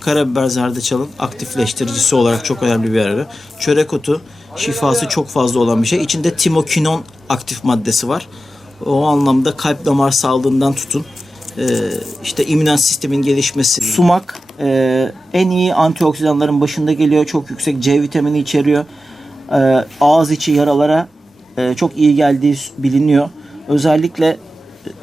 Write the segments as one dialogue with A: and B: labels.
A: Karabiber zerdeçalın aktifleştiricisi olarak çok önemli bir yararı. Çörek otu şifası çok fazla olan bir şey. İçinde timokinon aktif maddesi var. O anlamda kalp damar sağlığından tutun e, işte immün sistemin gelişmesi.
B: Sumak e, en iyi antioksidanların başında geliyor. Çok yüksek C vitamini içeriyor. E, ağız içi yaralara e, çok iyi geldiği biliniyor. Özellikle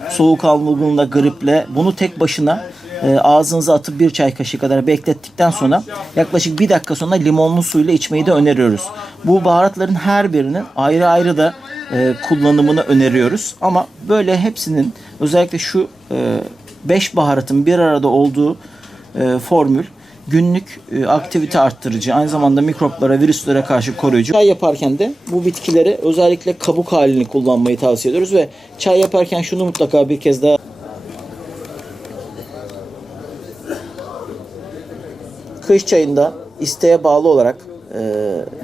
B: soğuk algınlığında griple bunu tek başına e, ağzınıza atıp bir çay kaşığı kadar beklettikten sonra yaklaşık bir dakika sonra limonlu suyla içmeyi de öneriyoruz. Bu baharatların her birinin ayrı ayrı da e, kullanımını öneriyoruz. Ama böyle hepsinin özellikle şu 5 baharatın bir arada olduğu e, formül günlük e, aktivite arttırıcı, aynı zamanda mikroplara, virüslere karşı koruyucu. Çay yaparken de bu bitkileri özellikle kabuk halini kullanmayı tavsiye ediyoruz ve çay yaparken şunu mutlaka bir kez daha Kış çayında isteğe bağlı olarak e,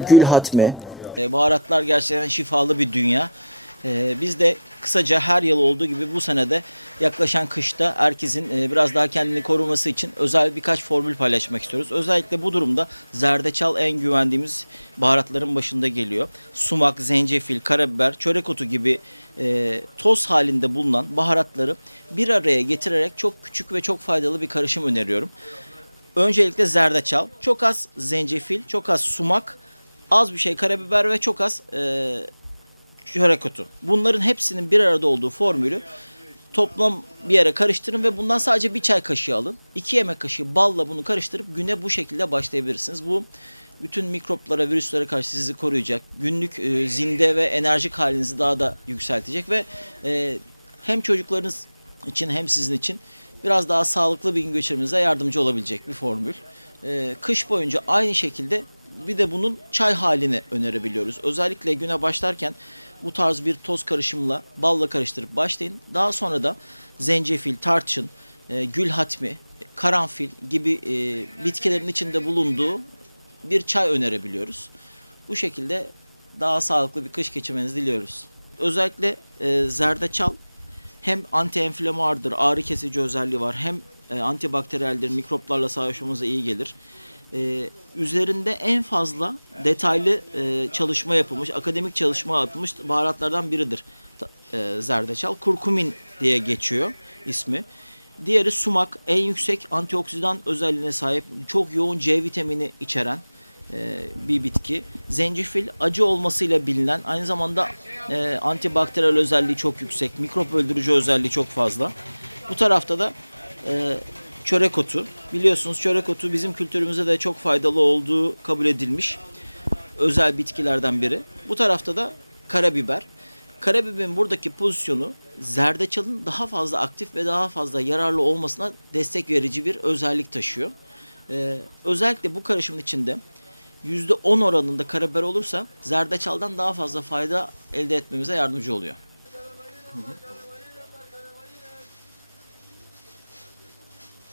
B: gül hatmi,
C: e, baharatlar gerçekten şifalı bir dünya. E, biz de kısaca her yıl olduğu gibi bu senede yaklaşan kışta herkesin e, biraz daha kendini koruması için özel birkaç formül paylaşmak istiyoruz. Özellikle bu durumda zerdeçal en güvendiğimiz baharatların başında geliyor. Sumak, zencefil, karabiber, çörek otu gibi e, toz halinde bulunan baharatları bir araya getirerek çok küçük ve çok faydalı bir karışım öneriyorum. Öncelikle zerdeçal, çok az zencefil, çok az sumak, az bir şey karabiber ve çok az e, çörek otu. Bunların hepsinin bir arada olduğu formülü toplam bir yere karıştırın ve bundan sadece bir çay kaşığı alın. İki yemek kaşığı balla bunu karıştırıp güne bu şekilde başlayabilirsiniz. Bu bütün mikroplara, virüslere karşı sizi koruyacak. Günlük e, zinde ve enerjik halinizi daha da yükseltecek ve e, hem çocuklarınız için hem sizin için biraz daha sağlıklı bir gün geçirmenize yardımcı olabilecek bir formül. Ee, kış boyunca aynı şekilde bir de bunun çay halini önerebiliyoruz. Özellikle güne başlarken bu tarz bir toz karışımla balla karıştırıp başlayın. Daha sonra da zencefil, tarçın, e, gül hatmi, karanfil gibi e, bitkilerin içinde bulunduğu bir çay önerebiliyoruz. Bu şekilde daha sağlıklı bir kış geçirmenizi diliyoruz. Özellikle e, zerdeçal hem anti-enflamuardır, ağrı kesici özelliği var. Hem e, antibakteriyeldir, mikroplarla savaşmamıza iyi gelir. E, üzerinde en fazla detaylı e, çalışma yapılmış, akademik çalışma yapılmış baharatlardan biridir e, zerdeçal. Kurkumin diye geçiyor ismi. Diğeri sumak, en yüksek antioksidan özelliğine sahip, çok yoğun C vitamini içeren e, bir bitki. Zencefil acı olmasıyla bilinen, aynı zamanda e, antibakteriyel özelliği çok yüksek, mikrop öldürücü özelliği çok fazla. Bu tarafta da e, çörek otu. Biliyorsunuz çörek otu bizim kültürümüze de çok faydalı olduğu kabul edilmiş özel bitkilerden biri. Bu tarafta da karabiber. Karabiberin buradaki pozisyonu zerdeçalın daha fazla aktif ve daha fazla yararlı olmasına destek verici bir özellik taşıyor. Ee, özellikle bu karışımın içinde %10 oranında karabiber olursa zerdeçaldan daha fazla fayda elde etmemize yardımcı oluyor.